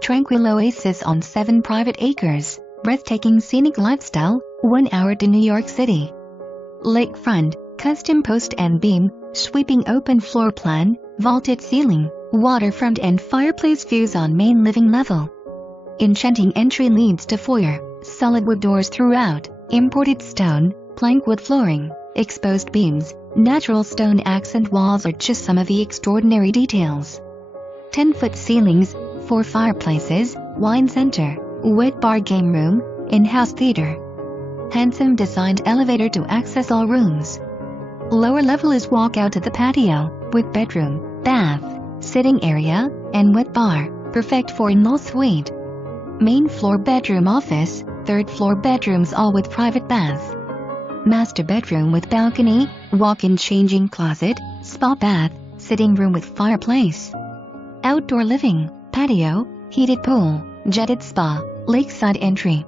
Tranquil oasis on 7 private acres, breathtaking scenic lifestyle, 1 hour to New York City. Lakefront, custom post and beam, sweeping open floor plan, vaulted ceiling, waterfront and fireplace views on main living level. Enchanting entry leads to foyer, solid wood doors throughout, imported stone, plank wood flooring, exposed beams, natural stone accent walls are just some of the extraordinary details. 10-foot ceilings, 4 fireplaces, wine center, wet bar game room, in-house theater. Handsome designed elevator to access all rooms. Lower level is walkout to the patio, with bedroom, bath, sitting area, and wet bar, perfect for in-law suite. Main floor bedroom office, 3rd floor bedrooms all with private bath. Master bedroom with balcony, walk-in changing closet, spa bath, sitting room with fireplace. Outdoor living, patio, heated pool, jetted spa, lakeside entry.